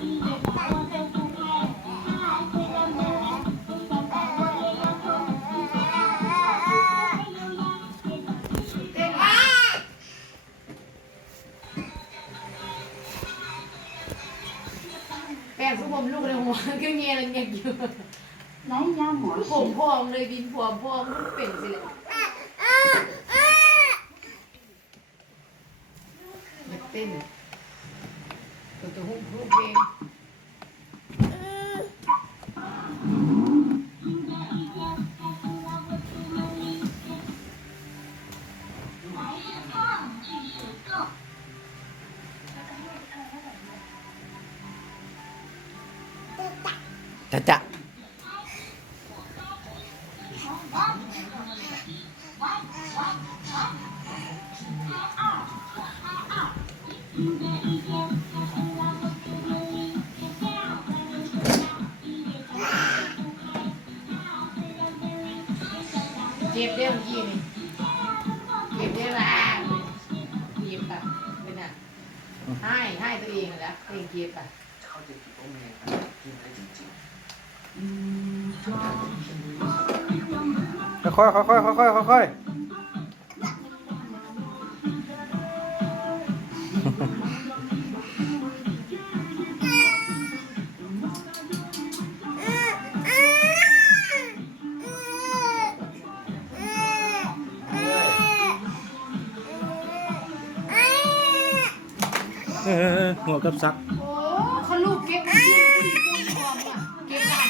แป้งผู้ผมลูกเลยหัวก็เงี้ยอะไรเงี้ยอยู่ผมพองเลยบินพองมันเป็นสิเลยเต้นตัวหุ้มเพลงจะเจ็บเด้อเมื่อกี้นี่เจ็บเด้อละเจ็บอ่ะเป็นอ่ะให้ตัวเองนะตัวเองเจ็บอ่ะเขาจะกินโอเมก้ากินได้จริงๆ ค่อยหัวกับซักโอ้เขาลูกเก็บผู้หญิงผู้หญิงผู้หญิงอ่ะเก็บอ่ะ